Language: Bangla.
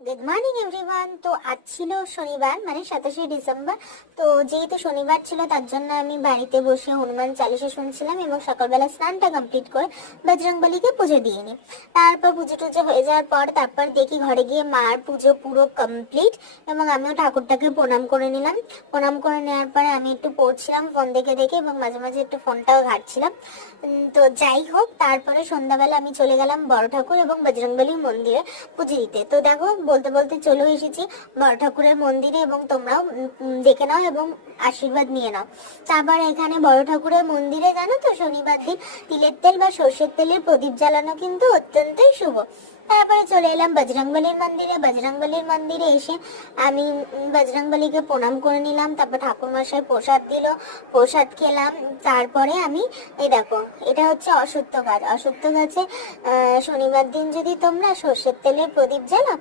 Good morning everyone. তো আজ ছিল শনিবার, মানে 27শে ডিসেম্বর। তো যেহেতু শনিবার ছিল, তার জন্য আমি বাড়িতে বসে হনুমান চালিসা শুনছিলাম এবং সকালবেলা স্নানটা কমপ্লিট করে বজরংবলীকে পুজো দিয়ে নিই। তারপর পুজো টুজো হয়ে যাওয়ার পর তারপর দেখি ঘরে গিয়ে মার পুজো পুরো কমপ্লিট এবং আমিও ঠাকুরটাকে প্রণাম করে নিলাম। প্রণাম করে নেওয়ার পরে আমি একটু পড়ছিলাম ফোন দেখে দেখে এবং মাঝে মাঝে একটু ফোনটাও ঘাঁটছিলাম। তো যাই হোক, তারপরে সন্ধ্যাবেলা আমি চলে গেলাম বড় ঠাকুর এবং বজরংবলী মন্দিরে পুজো দিতে। তো দেখো, বলতে বলতে চলেও এসেছি বড় ঠাকুরের মন্দিরে এবং তোমরাও দেখে নাও এবং আশীর্বাদ নিয়ে নাও। তারপর এখানে বড় ঠাকুরের মন্দিরে জানো তো, শনিবার দিন তিলের তেল বা সর্ষের তেলের প্রদীপ জ্বালানো কিন্তু অত্যন্তই শুভ। তারপরে চলে এলাম বজরংবলীর মন্দিরে। বজরংবলীর মন্দিরে এসে আমি বজরংবলীকে প্রণাম করে নিলাম। তারপর ঠাকুর মশাই প্রসাদ দিল, প্রসাদ খেলাম। তারপরে আমি এই দেখো, এটা হচ্ছে অশ্বত্থ গাছ। অশ্বত্থ গাছে শনিবার দিন যদি তোমরা সর্ষের তেলের প্রদীপ জ্বালাও